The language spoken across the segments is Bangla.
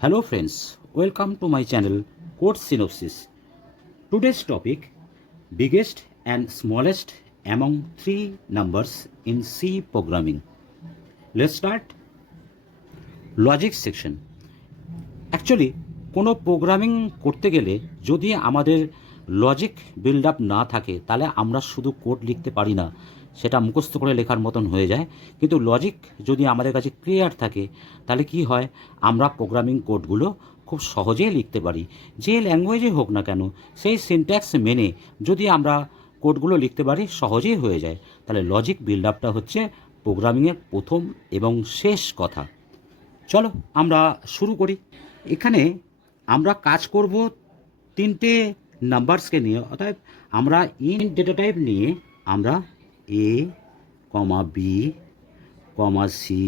Hello friends, welcome to my channel Code Synopsis. Today's topic, biggest and smallest among three numbers in C programming. Let's start. Logic section. Actually কোনো প্রোগ্রামিং করতে গেলে যদি আমাদের লজিক বিল্ড আপ না থাকে তাহলে আমরা শুধু কোড লিখতে পারি না, সেটা মুখস্থ করে লেখার মতন হয়ে যায়। কিন্তু লজিক যদি আমাদের কাছে ক্লিয়ার থাকে তাহলে কি হয়, আমরা প্রোগ্রামিং কোডগুলো খুব সহজেই লিখতে পারি। যে ল্যাঙ্গুয়েজে হোক না কেন সেই সিনট্যাক্স মেনে যদি আমরা কোডগুলো লিখতে পারি সহজেই হয়ে যায়। তাহলে লজিক বিল্ড আপটা হচ্ছে প্রোগ্রামিংয়ের প্রথম এবং শেষ কথা। চলো আমরা শুরু করি। এখানে আমরা কাজ করব তিনটে নাম্বারসকে নিয়ে, অর্থাৎ আমরা ইন ডেটা টাইপ নিয়ে আমরা এ কমা বি কমা সি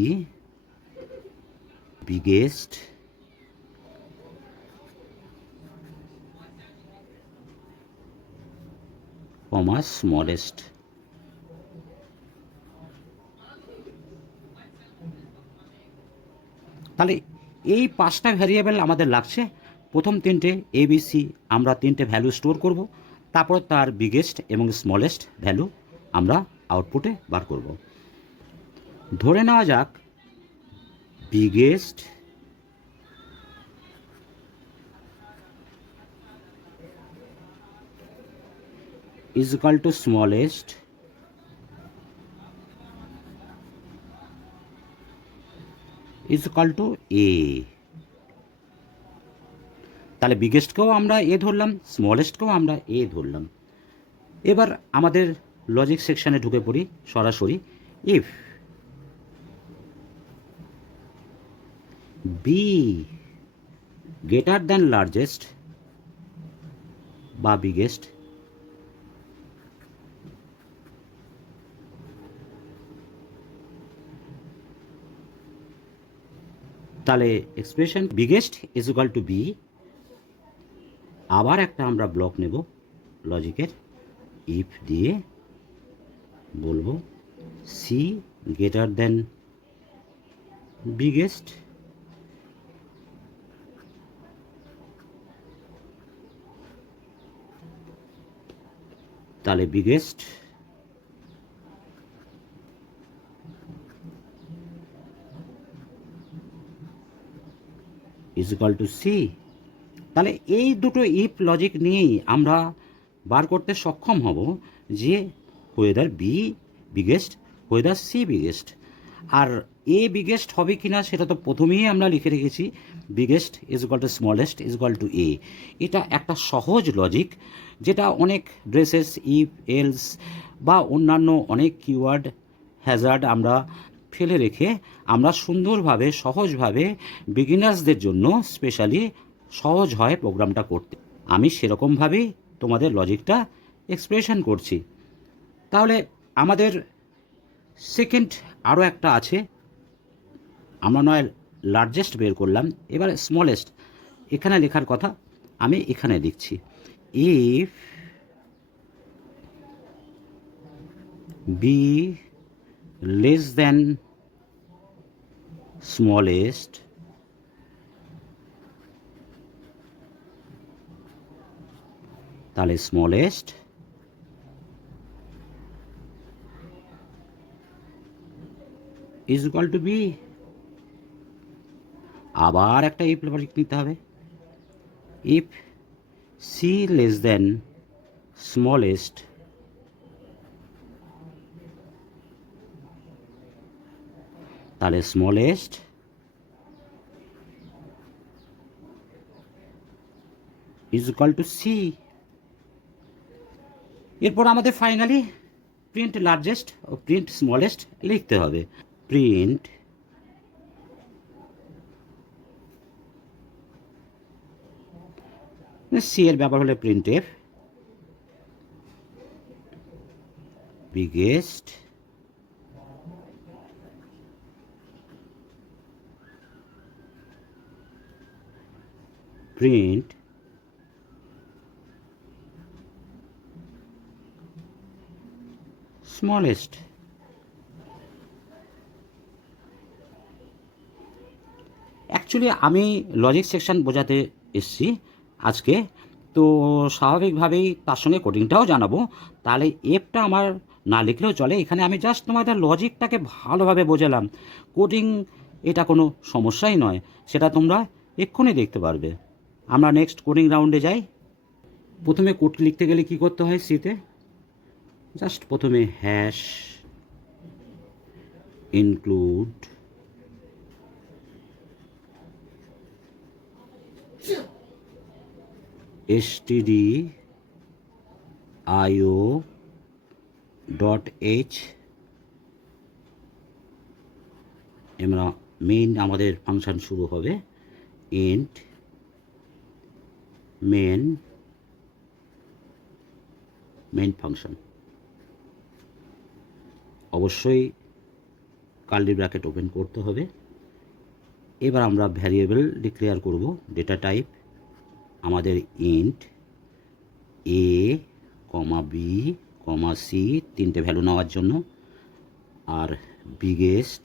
বিগেস্ট কমা স্মলেস্ট, তাহলে এই পাঁচটা ভ্যারিয়েবল আমাদের লাগছে। প্রথম তিনটে এবিসি আমরা তিনটে ভ্যালু স্টোর করব, তারপর তার বিগেস্ট এবং স্মলেস্ট ভ্যালু আমরা আউটপুটে বার করব। ধরে নেওয়া যাক biggest is equal to smallest is equal to A. তাহলে বিগেস্টকেও আমরা এ ধরলাম, স্মলেস্টকেও আমরা এ ধরলাম। এবার আমাদের লজিক সেকশানে ঢুকে পড়ি সরাসরি। If B greater than largest বা বিগেস্ট, তাহলে expression biggest is equal to B. আবার একটা আমরা ব্লক নেব লজিকের, ইফ দিয়ে বলবো সি গ্রেটার দেন বিগেস্ট, তাহলে biggest is equal to C. তাহলে এই দুটো ইফ লজিক নিয়েই আমরা বার করতে সক্ষম হব যে whether B biggest whether C biggest. আর এ বিগেস্ট হবে কি না সেটা তো প্রথমেই আমরা লিখে রেখেছি, biggest is equal to smallest is equal to A. এটা একটা সহজ লজিক, যেটা অনেক ব্রেসেস ইফ এলস বা অন্যান্য অনেক কিওয়ার্ড হ্যাজার্ড আমরা ফেলে রেখে আমরা সুন্দরভাবে সহজভাবে বিগিনার্সদের জন্য স্পেশালি সহজ হয় প্রোগ্রামটা করতে। আমি সেরকমভাবেই তোমাদের লজিকটা এক্সপ্রেশন করছি। তাহলে আমাদের সেকেন্ড আরও একটা আছে, আমরা নয় লার্জেস্ট বের করলাম, এবার স্মলেস্ট এখানে লেখার কথা আমি এখানে লিখছি। If b less than smallest তাহলে smallest is equal to B. আবার একটা ইফ লজিক নিতে হবে, if c less than smallest তাহলে smallest is equal to c. এরপর আমাদের ফাইনালি প্রিন্ট লার্জেস্ট ও প্রিন্ট স্মলেস্ট লিখতে হবে। প্রিন্ট সি এর ব্যবহার হলে print f biggest print smallest. Actually আমি লজিক সেকশন বোঝাতে এসেছি আজকে, তো স্বাভাবিকভাবেই তার সঙ্গে কোডিংটাও জানাবো। তাহলে এফটা আমার না লিখলেও চলে, এখানে আমি জাস্ট তোমাদের লজিকটাকে ভালোভাবে বোঝালাম। কোডিং এটা কোনো সমস্যাই নয়, সেটা তোমরা এক্ষুনি দেখতে পারবে। আমরা নেক্সট কোডিং রাউন্ডে যাই। প্রথমে কোড লিখতে গেলে কি করতে হয় সিতে? জাস্ট প্রথমে হ্যাশ ইনক্লুড stdio.h, আমরা মেইন আমাদের ফাংশন শুরু হবে ইন্ট মেইন ফাংশন। অবশ্যই কার্লি ব্র্যাকেট ওপেন করতে হবে। এবার আমরা ভ্যারিয়েবল ডিক্লেয়ার করব, ডেটা টাইপ আমাদের ইন্ট এ কমা বি কমা সি, তিনটে ভ্যালু নেওয়ার জন্য, আর বিগেস্ট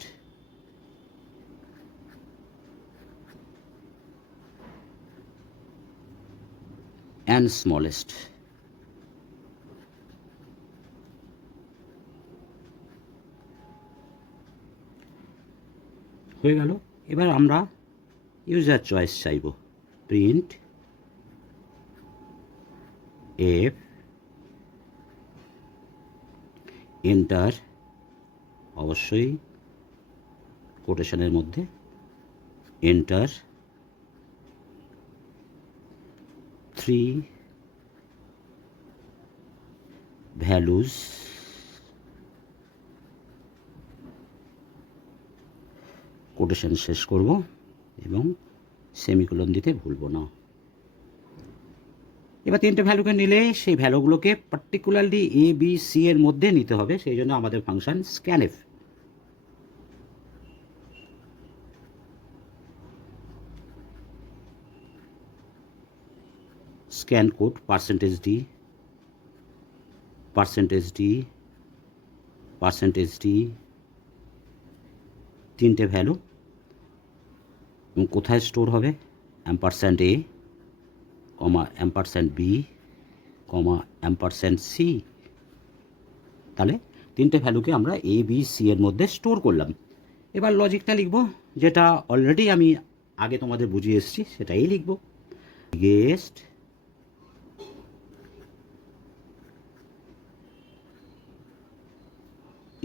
অ্যান্ড স্মলেস্ট। হয়ে গেল। এবার আমরা ইউজার চয়েস চাইব, প্রিন্ট এফ এন্টার, অবশ্যই কোটেশনের মধ্যে এন্টার 3 ভ্যালুজ, কোটেশন শেষ করব এবং সেমিকোলন দিতে ভুলবো না। এবার তিনটে ভ্যালুকে নিলে সেই ভ্যালুগুলোকে পার্টিকুলারলি এ বি সি এর মধ্যে নিতে হবে, সেই জন্য আমাদের function scanf. Scan code %d তিনটে ভ্যালু, এবং কোথায় স্টোর হবে? $a, $b, $c। তাহলে তিনটে ভ্যালুকে আমরা এ বি সি এর মধ্যে স্টোর করলাম। এবার লজিকটা লিখব, যেটা অলরেডি আমি আগে তোমাদের বুঝিয়ে এসেছি, সেটাই লিখব। Biggest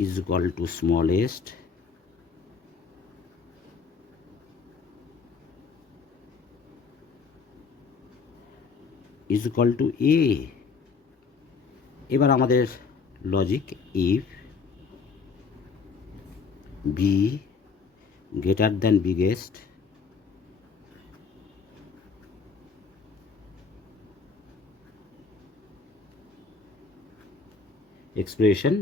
is equal to smallest is equal to a। এবার আমাদের logic, if b greater than biggest expression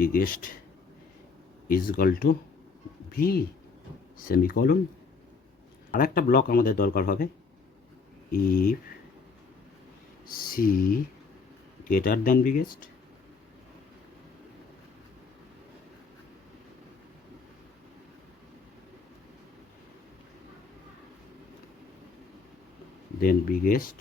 biggest is equal to b semicolon. আর একটা ব্লক আমাদের দরকার হবে, if c greater than biggest then biggest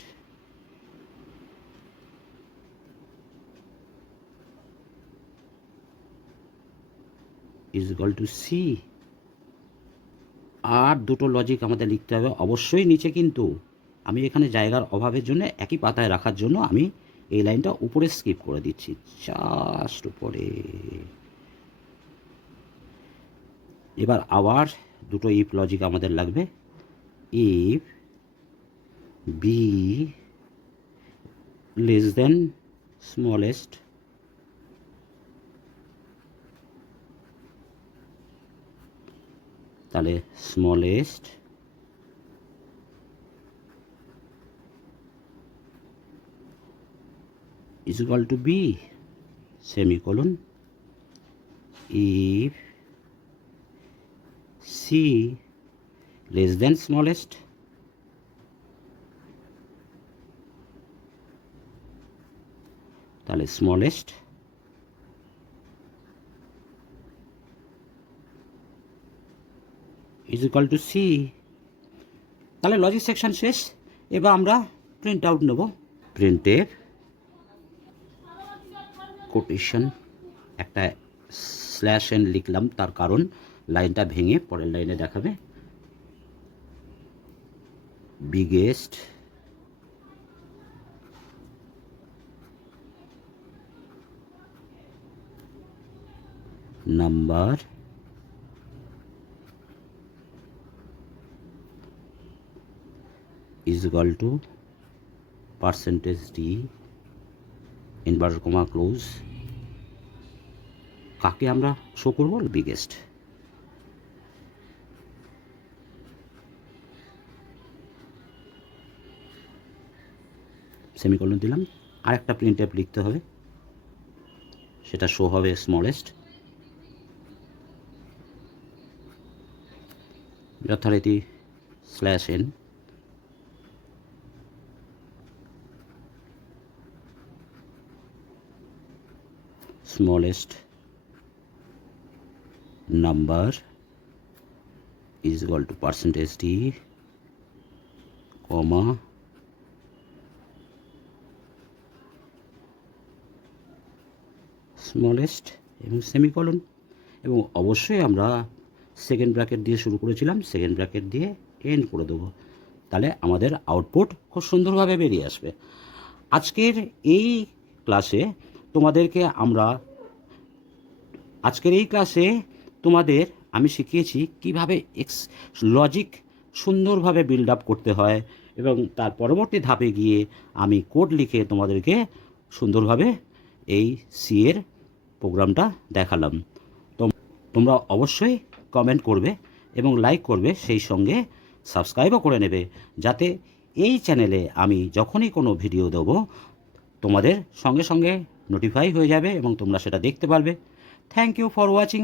is equal to c। আর দুটো লজিক আমাদের লিখতে হবে অবশ্যই নিচে, কিন্তু আমি এখানে জায়গার অভাবের জন্য একই পাতায় রাখার জন্য আমি এই লাইনটা উপরে স্কিপ করে দিচ্ছি, জাস্ট উপরে। এবার আবার দুটো ইফ লজিক আমাদের লাগবে, if b less than smallest তাহলে smallest is equal to b semicolon, if c less than smallest তাহলে smallest is equal to C. তাহলে লজিক সেকশন শেষ। এবার আমরা প্রিন্ট আউট নেব। প্রিন্টের কোটেশন একটা স্ল্যাশ এন লিখলাম, তার কারণ লাইনটা ভেঙে পরের লাইনে দেখাবে। Biggest number is equal to percentage d inverted comma close। কাকে আমরা শো করব? বিগেস্ট। সেমিকোলন দিলাম। আর একটা প্রিন্ট অ্যাপ লিখতে হবে, সেটা শো হবে স্মলেস্ট। যথারীতি slash N, smallest number is equal to percentage d, comma smallest এবং সেমিকোলন। এবং অবশ্যই আমরা সেকেন্ড ব্র্যাকেট দিয়ে শুরু করেছিলাম, সেকেন্ড ব্র্যাকেট দিয়ে এন্ড করে দেবো। তাহলে আমাদের আউটপুট খুব সুন্দরভাবে বেরিয়ে আসবে। আজকের এই ক্লাসে তোমাদের আমি শিখিয়েছি কিভাবে লজিক সুন্দরভাবে বিল্ড আপ করতে হয়, এবং তার পরবর্তী ধাপে গিয়ে আমি কোড লিখে তোমাদেরকে সুন্দরভাবে এই সি এর প্রোগ্রামটা দেখালাম। তোমরা অবশ্যই কমেন্ট করবে এবং লাইক করবে, সেই সঙ্গে সাবস্ক্রাইবও করে নেবে, যাতে এই চ্যানেলে আমি যখনই কোনো ভিডিও দেবো তোমাদের সঙ্গে সঙ্গে নোটিফাই হয়ে যাবে এবং তোমরা সেটা দেখতে পারবে। Thank you for watching.